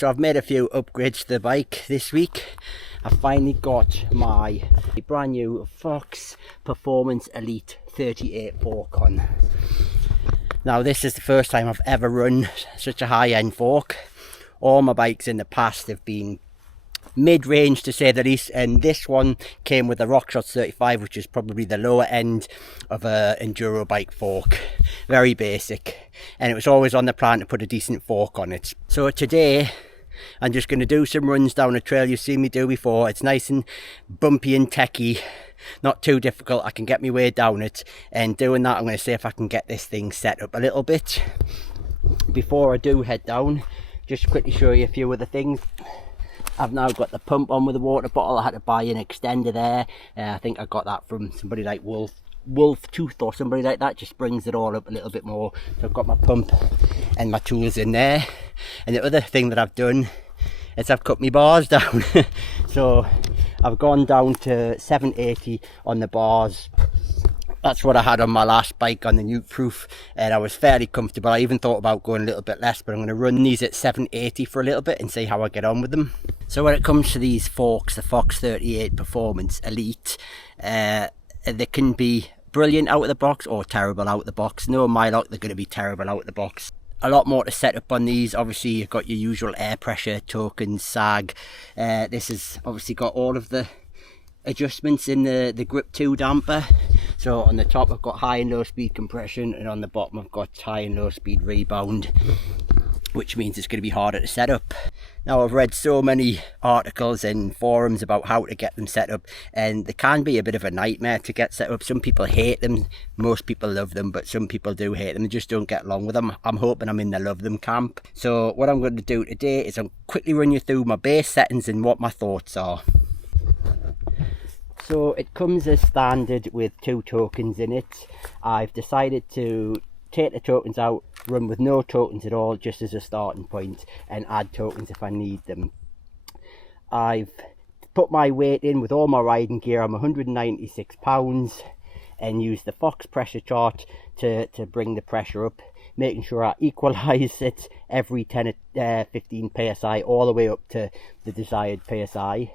So I've made a few upgrades to the bike this week. I've finally got my brand new Fox Performance Elite 38 fork on. Now this is the first time I've ever run such a high-end fork. All my bikes in the past have been mid-range to say the least, and this one came with the RockShox 35, which is probably the lower end of a enduro bike fork. Very basic, and it was always on the plan to put a decent fork on it. So today I'm just going to do some runs down a trail you've seen me do before. It's nice and bumpy and techy, not too difficult. I can get my way down it, and doing that I'm going to see if I can get this thing set up a little bit. Before I do head down, just quickly show you a few of the things. I've now got the pump on with the water bottle. I had to buy an extender there. I think I got that from somebody like Wolf Tooth or somebody like that. Just brings it all up a little bit more. So I've got my pump and my tools in there. And the other thing that I've done is I've cut my bars down. So I've gone down to 780 on the bars. That's what I had on my last bike on the Nuke Proof, and I was fairly comfortable. I even thought about going a little bit less, but I'm going to run these at 780 for a little bit and see how I get on with them. So when it comes to these forks, the Fox 38 Performance Elite, they can be brilliant out of the box or terrible out of the box. No, my luck, they're going to be terrible out of the box. A lot more to set up on these. Obviously you've got your usual air pressure, tokens, sag. This has obviously got all of the adjustments in the Grip 2 damper. So on the top I've got high and low speed compression, and on the bottom I've got high and low speed rebound, which means it's going to be harder to set up. Now I've read so many articles and forums about how to get them set up, and they can be a bit of a nightmare to get set up. Some people hate them, most people love them, but some people do hate them and just don't get along with them. I'm hoping I'm in the love them camp. So what I'm going to do today is I'll quickly run you through my base settings and what my thoughts are. So it comes as standard with 2 tokens in it. I've decided to take the tokens out, run with no tokens at all just as a starting point, and add tokens if I need them. I've put my weight in with all my riding gear. I'm 196 pounds, and use the Fox pressure chart to bring the pressure up, making sure I equalise it every 10 or 15 psi all the way up to the desired psi.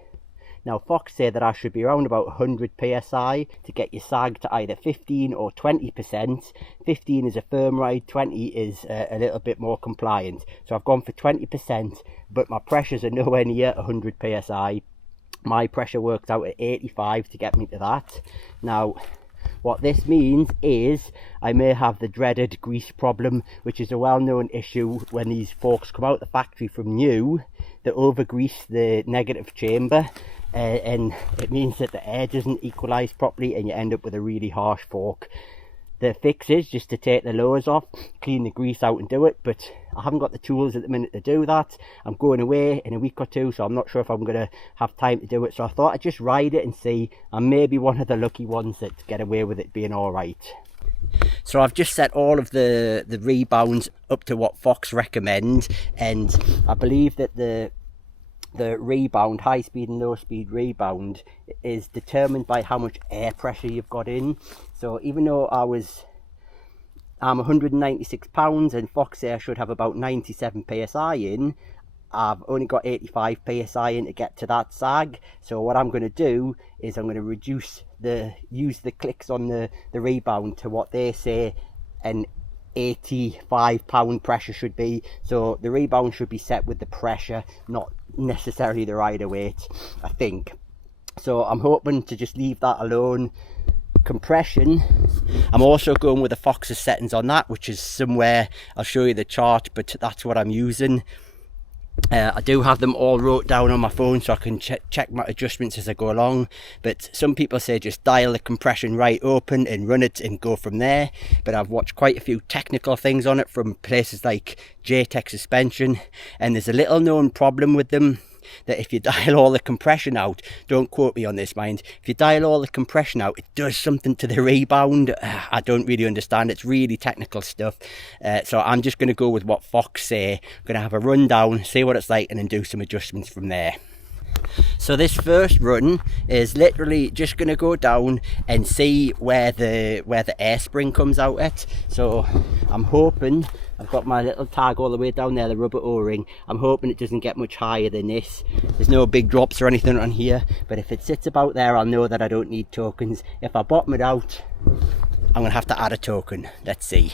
Now Fox say that I should be around about 100 psi to get your sag to either 15 or 20%. 15 is a firm ride, 20 is a little bit more compliant. So I've gone for 20%, but my pressures are nowhere near 100 psi. My pressure worked out at 85 to get me to that. Now what this means is I may have the dreaded grease problem, which is a well-known issue when these forks come out the factory from new. They over-grease the negative chamber, and it means that the air doesn't equalise properly and you end up with a really harsh fork. The fix is just to take the lowers off, clean the grease out and do it, but I haven't got the tools at the minute to do that. I'm going away in a week or two, so I'm not sure if I'm going to have time to do it. So I thought I'd just ride it and see. I may be one of the lucky ones that get away with it being alright. So I've just set all of the rebounds up to what Fox recommend, and I believe that the rebound, high speed and low speed rebound, is determined by how much air pressure you've got in. So even though I'm 196 pounds and Fox Air should have about 97 psi in, I've only got 85 psi in to get to that sag. So what I'm going to do is I'm going to use the clicks on the rebound to what they say an 85 pound pressure should be. So the rebound should be set with the pressure, not necessarily the rider weight, I think. So I'm hoping to just leave that alone. Compression, I'm also going with the Fox's settings on that, which is somewhere, I'll show you the chart, but that's what I'm using. I do have them all wrote down on my phone so I can check my adjustments as I go along, but some people say just dial the compression right open and run it and go from there. But I've watched quite a few technical things on it from places like JTech Suspension, and there's a little known problem with them, that if you dial all the compression out, don't quote me on this mind, if you dial all the compression out, it does something to the rebound. I don't really understand, it's really technical stuff. So I'm just going to go with what Fox say. I'm going to have a run down, see what it's like, and then do some adjustments from there. So this first run is literally just going to go down and see where the air spring comes out at. So I'm hoping, I've got my little tag all the way down there, the rubber o-ring. I'm hoping it doesn't get much higher than this. There's no big drops or anything on here, but if it sits about there, I'll know that I don't need tokens. If I bottom it out, I'm going to have to add a token. Let's see.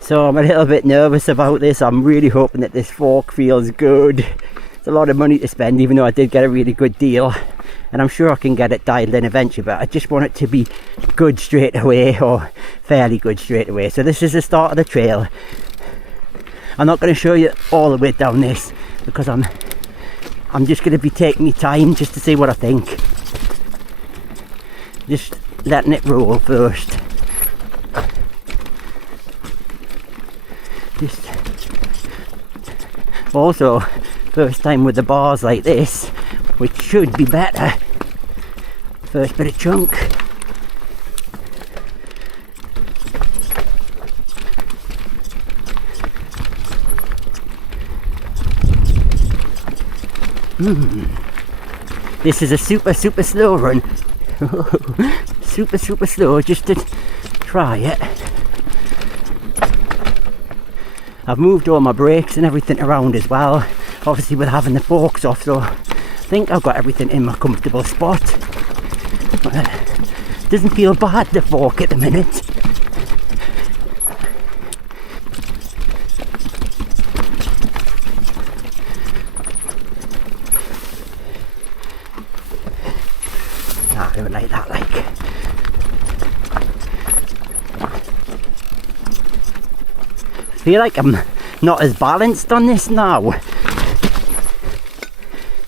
So I'm a little bit nervous about this. I'm really hoping that this fork feels good. It's a lot of money to spend, even though I did get a really good deal, and I'm sure I can get it dialed in eventually, but I just want it to be good straight away, or fairly good straight away. So this is the start of the trail. I'm not going to show you all the way down this because I'm just going to be taking my time just to see what I think. Just letting it roll first. Just also first time with the bars like this, which should be better. First bit of chunk. This is a super slow run. super slow, just to try it. I've moved all my brakes and everything around as well, obviously with having the forks off, so I think I've got everything in my comfortable spot. It doesn't feel bad, the fork, at the minute. I don't like that, like. I feel like I'm not as balanced on this now.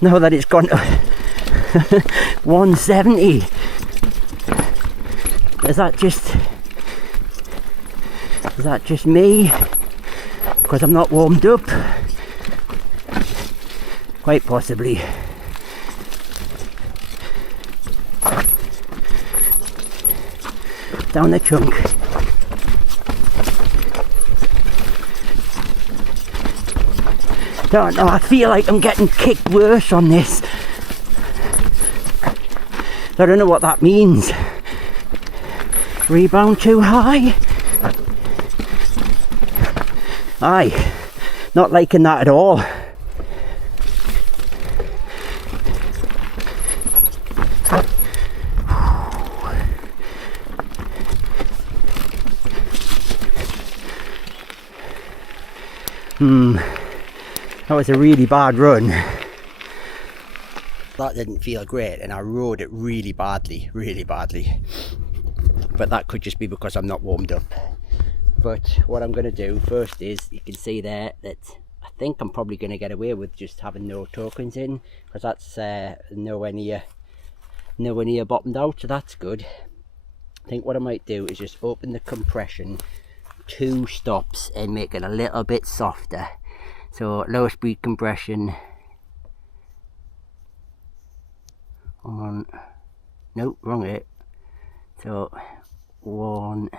Now that it's gone to 170. Is that just me? Because I'm not warmed up? Quite possibly. Down the chunk. Don't know, I feel like I'm getting kicked worse on this. I don't know what that means. Rebound too high? Aye, not liking that at all. That was a really bad run. That didn't feel great, and I rode it really badly. But that could just be because I'm not warmed up. But what I'm going to do first is, you can see there that I think I'm probably going to get away with just having no tokens in, because that's nowhere near bottomed out, so that's good. I think what I might do is just open the compression 2 stops and make it a little bit softer. So low speed compression on, no, wrong hit. So 1,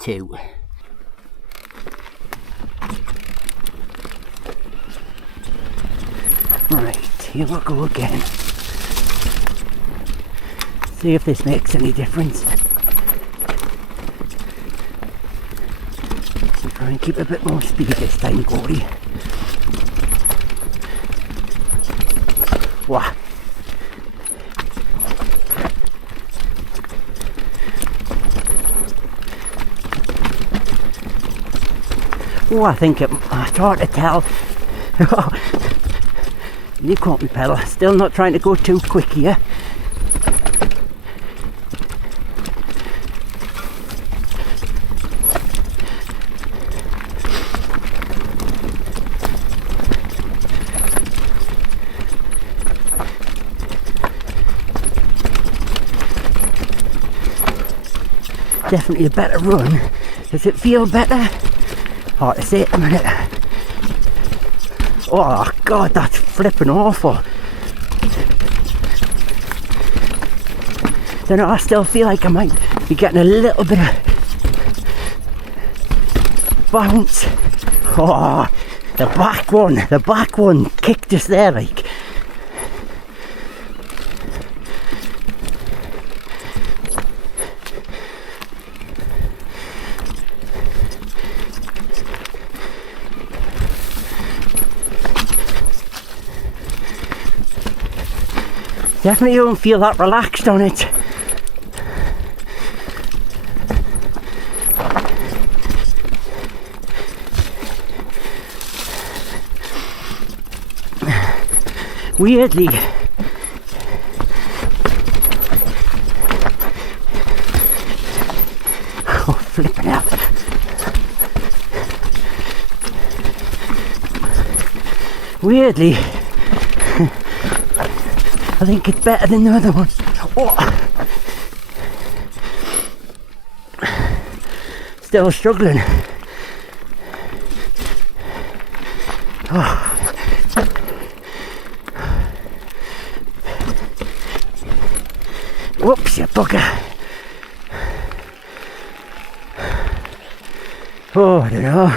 2. Right, here we go again. See if this makes any difference. Try and keep a bit more speed this time, Corey. Wow. Oh, I think it's hard to tell. You caught me pedal. Still not trying to go too quick here. Definitely a better run. Does it feel better? Hard to say at the minute. Oh god, that's flipping awful. Don't know, I still feel like I might be getting a little bit of bounce. Oh, The back one kicked us there like. Definitely don't feel that relaxed on it. Weirdly, oh flipping out. Weirdly, I think it's better than the other one. Oh. Still struggling. Oh. Whoops, you bugger. Oh, I don't know.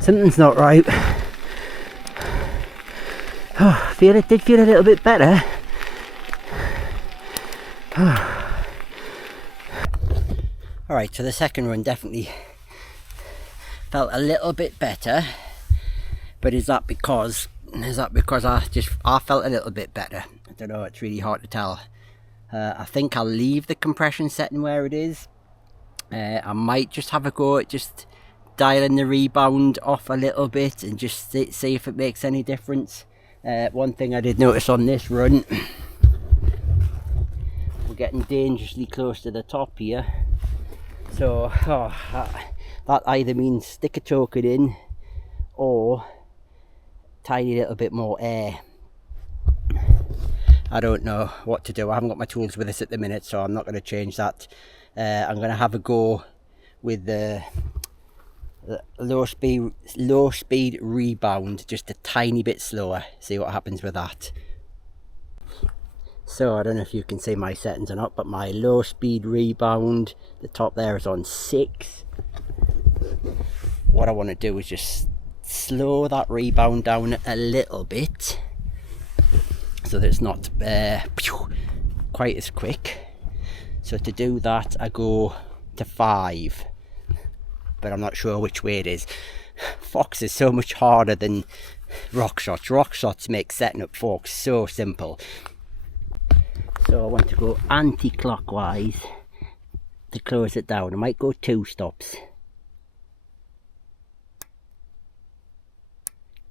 Something's not right. Oh, it did feel a little bit better. Oh. Alright, so the second run definitely felt a little bit better. But is that because I felt a little bit better? I don't know, it's really hard to tell. I think I'll leave the compression setting where it is. I might just have a go at just dialing the rebound off a little bit and just see if it makes any difference. One thing I did notice on this run, we're getting dangerously close to the top here. So that either means stick a token in or tiny little bit more air. I don't know what to do. I haven't got my tools with us at the minute, so I'm not going to change that. I'm going to have a go with the low speed rebound, just a tiny bit slower, see what happens with that. So I don't know if you can see my settings or not, but my low speed rebound, the top there is on 6. What I want to do is just slow that rebound down a little bit so that it's not quite as quick. So to do that I go to 5, but I'm not sure which way it is. Fox is so much harder than rock shots. Rock shots make setting up Fox so simple. So I want to go anti-clockwise to close it down. I might go 2 stops.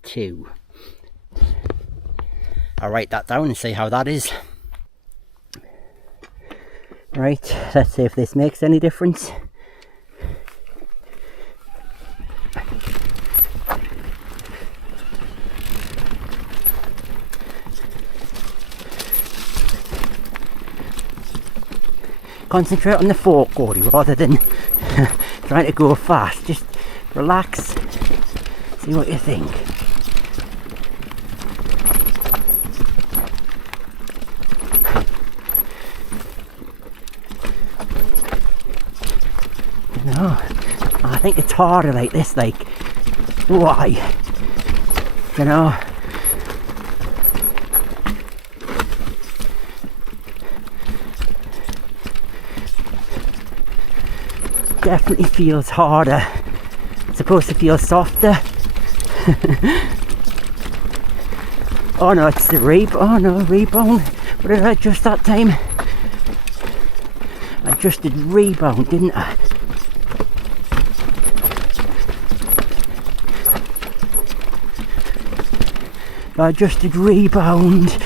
2. I'll write that down and see how that is. Right, let's see if this makes any difference. Concentrate on the fork, Gordy, rather than trying to go fast. Just relax, see what you think. No, I think it's harder like this, like, why? You know? Definitely feels harder. It's supposed to feel softer. Oh no, it's the rebound. What did I adjust that time? I adjusted rebound, didn't I? I adjusted rebound.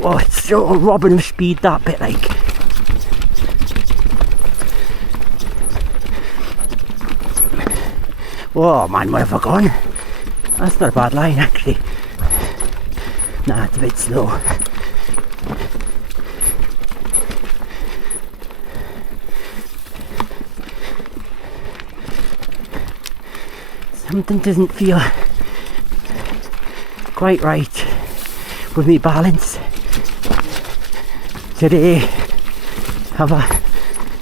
Oh, it's so robbing of speed, that bit, like. Oh man, where have I gone? That's not a bad line, actually. Nah, it's a bit slow. Something doesn't feel quite right with me balance today. Have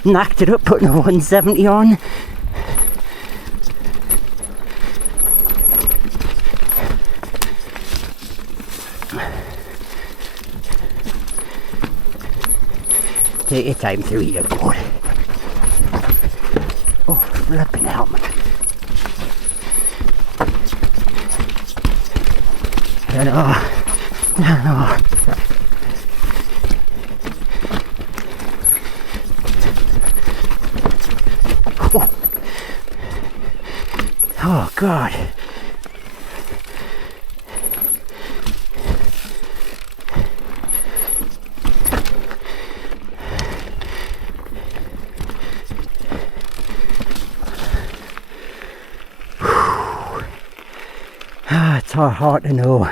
knacked it up putting a 170 on. Take your time through here, boy. Oh, flipping helmet. I don't know. Oh God. It's hard to know.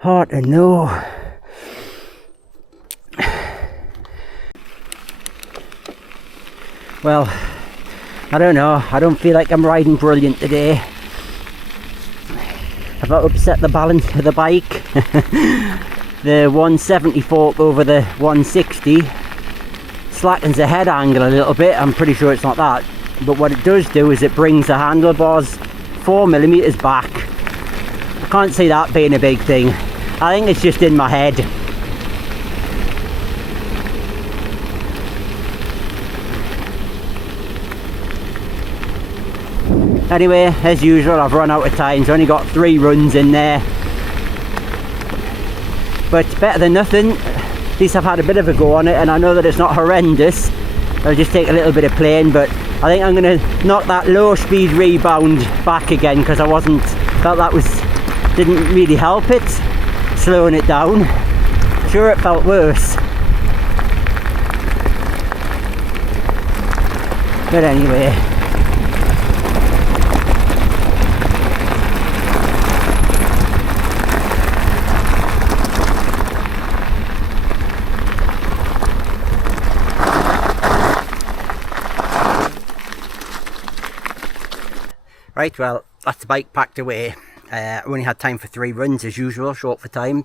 Hard to know. Well, I don't know. I don't feel like I'm riding brilliant today. I've upset the balance of the bike. The 170 fork over the 160 slackens the head angle a little bit. I'm pretty sure it's not that. But what it does do is it brings the handlebars 4mm back. I can't see that being a big thing. I think it's just in my head. Anyway, as usual, I've run out of times. Only got 3 runs in there. But better than nothing. At least I've had a bit of a go on it, and I know that it's not horrendous. I'll just take a little bit of playing, but I think I'm going to knock that low speed rebound back again, because I felt that didn't really help it, slowing it down. Sure, it felt worse. But anyway. Right, well, that's the bike packed away. I only had time for 3 runs as usual, short for time,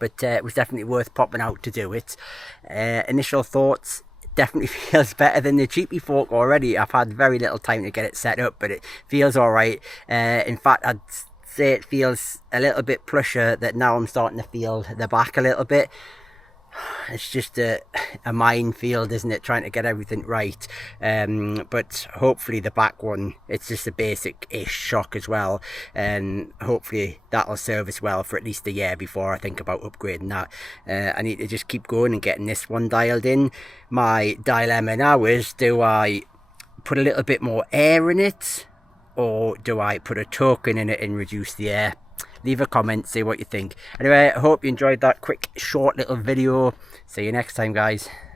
but it was definitely worth popping out to do it. Initial thoughts, definitely feels better than the cheapy fork already. I've had very little time to get it set up, but it feels alright. In fact, I'd say it feels a little bit plusher, that now I'm starting to feel the back a little bit. It's just a minefield, isn't it, trying to get everything right. But hopefully the back one, it's just a basic-ish shock as well, and hopefully that'll serve us well for at least a year before I think about upgrading that. I need to just keep going and getting this one dialed in. My dilemma now is, do I put a little bit more air in it, or do I put a token in it and reduce the air? Leave a comment, say what you think. Anyway, I hope you enjoyed that quick, short little video. See you next time, guys.